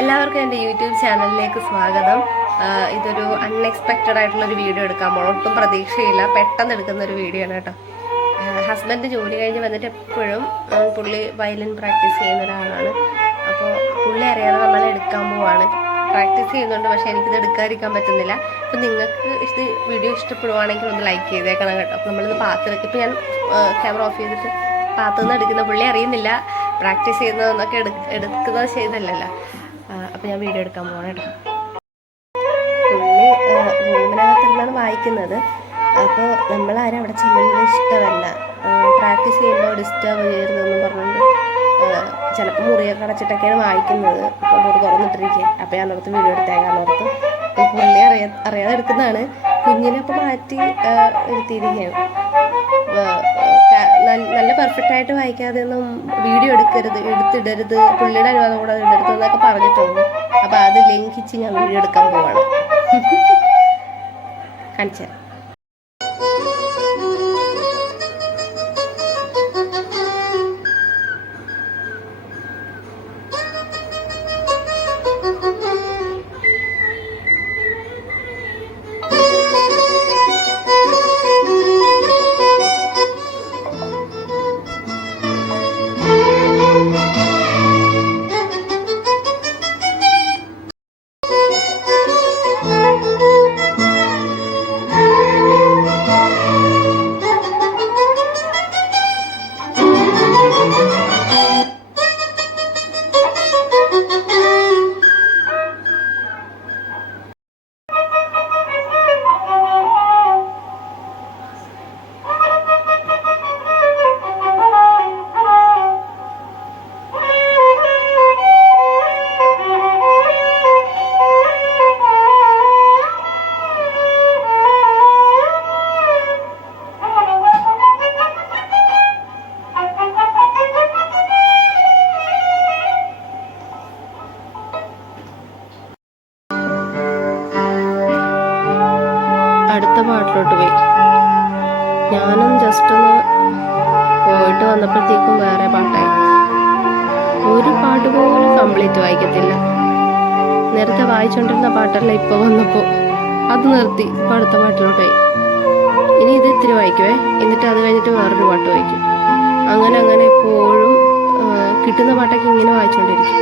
എല്ലാവർക്കും എൻ്റെ യൂട്യൂബ് ചാനലിലേക്ക് സ്വാഗതം. ഇതൊരു അൺഎക്സ്പെക്റ്റഡ് ആയിട്ടുള്ളൊരു വീഡിയോ എടുക്കാൻ പോകണം. ഒട്ടും പ്രതീക്ഷയില്ല, പെട്ടെന്ന് എടുക്കുന്ന ഒരു വീഡിയോ ആണ് കേട്ടോ. ഹസ്ബൻഡ് ജോലി കഴിഞ്ഞ് വന്നിട്ട് എപ്പോഴും പുള്ളി വയലിൻ പ്രാക്ടീസ് ചെയ്യുന്ന ഒരാളാണ്. അപ്പോൾ പുള്ളി അറിയാതെ നമ്മൾ എടുക്കാൻ പോവാണ്. പ്രാക്ടീസ് ചെയ്യുന്നുണ്ട്, പക്ഷേ എനിക്കിത് എടുക്കാതിരിക്കാൻ പറ്റുന്നില്ല. അപ്പോൾ നിങ്ങൾക്ക് ഇത് വീഡിയോ ഇഷ്ടപ്പെടുവാണെങ്കിൽ ഒന്ന് ലൈക്ക് ചെയ്തേക്കണം കേട്ടോ. അപ്പോൾ നമ്മളിത് പാത്ത് ഇപ്പോൾ ഞാൻ ക്യാമറ ഓഫ് ചെയ്തിട്ട് പാത്തുനിന്ന് എടുക്കുന്ന പുള്ളി അറിയുന്നില്ല പ്രാക്ടീസ് ചെയ്യുന്നതെന്നൊക്കെ എടുക്കുന്നത് ചെയ്തല്ലല്ലോ. അപ്പോൾ ഞാൻ വീഡിയോ എടുക്കാൻ പോകണം കേട്ടോ. പുള്ളി റൂമിനകത്തിരുന്നാണ് വായിക്കുന്നത്. അപ്പോൾ നമ്മളാരും അവിടെ ചെല്ലുന്നത് ഇഷ്ടമല്ല. പ്രാക്ടീസ് ചെയ്യുമ്പോൾ ഡിസ്റ്റർബ് ചെയ്യരുതെന്ന് പറഞ്ഞുകൊണ്ട് ചിലപ്പോൾ മുറിയൊക്കെ അടച്ചിട്ടൊക്കെയാണ് വായിക്കുന്നത്. അപ്പോൾ മുറി തുറന്നിട്ടിരിക്കുക. അപ്പോൾ ഞാൻ ഓർത്ത് വീഡിയോ എടുത്തേക്കാന്ന് ഓർത്ത്. അപ്പോൾ പുള്ളി അറിയാതെ എടുക്കുന്നതാണ്. കുഞ്ഞിനെ അപ്പോൾ മാറ്റി എടുത്തിരിക്കുകയാണ്. നല്ല പെർഫെക്റ്റ് ആയിട്ട് വായിക്കാതെ ഒന്നും വീഡിയോ എടുത്തിടരുത്, പുള്ളിയുടെ അനുവാദം കൂടെ ഇടരുത് എന്നൊക്കെ പറഞ്ഞിട്ടുണ്ട്. അപ്പോൾ അത് ലംഘിച്ച് ഞാൻ വീഡിയോ എടുക്കാൻ പോവാണ്. കാണിച്ചു തരാം. അടുത്ത പാട്ടിലോട്ട് പോയി. ഞാനും ജസ്റ്റ് ഒന്ന് പോയിട്ട് വന്നപ്പോഴത്തേക്കും വേറെ പാട്ടായി. ഒരു പാട്ട് പോലും കംപ്ലീറ്റ് വായിക്കത്തില്ല. നേരത്തെ വായിച്ചുകൊണ്ടിരുന്ന പാട്ടല്ല ഇപ്പോൾ വന്നപ്പോൾ അത് നിർത്തി. ഇപ്പോൾ അടുത്ത പാട്ടിലോട്ടായി. ഇനി ഇത് ഇത്തിരി വായിക്കുവേ, എന്നിട്ട് അത് കഴിഞ്ഞിട്ട് വേറൊരു പാട്ട് വായിക്കും. അങ്ങനെ എപ്പോഴും കിട്ടുന്ന പാട്ടൊക്കെ ഇങ്ങനെ വായിച്ചുകൊണ്ടിരിക്കും.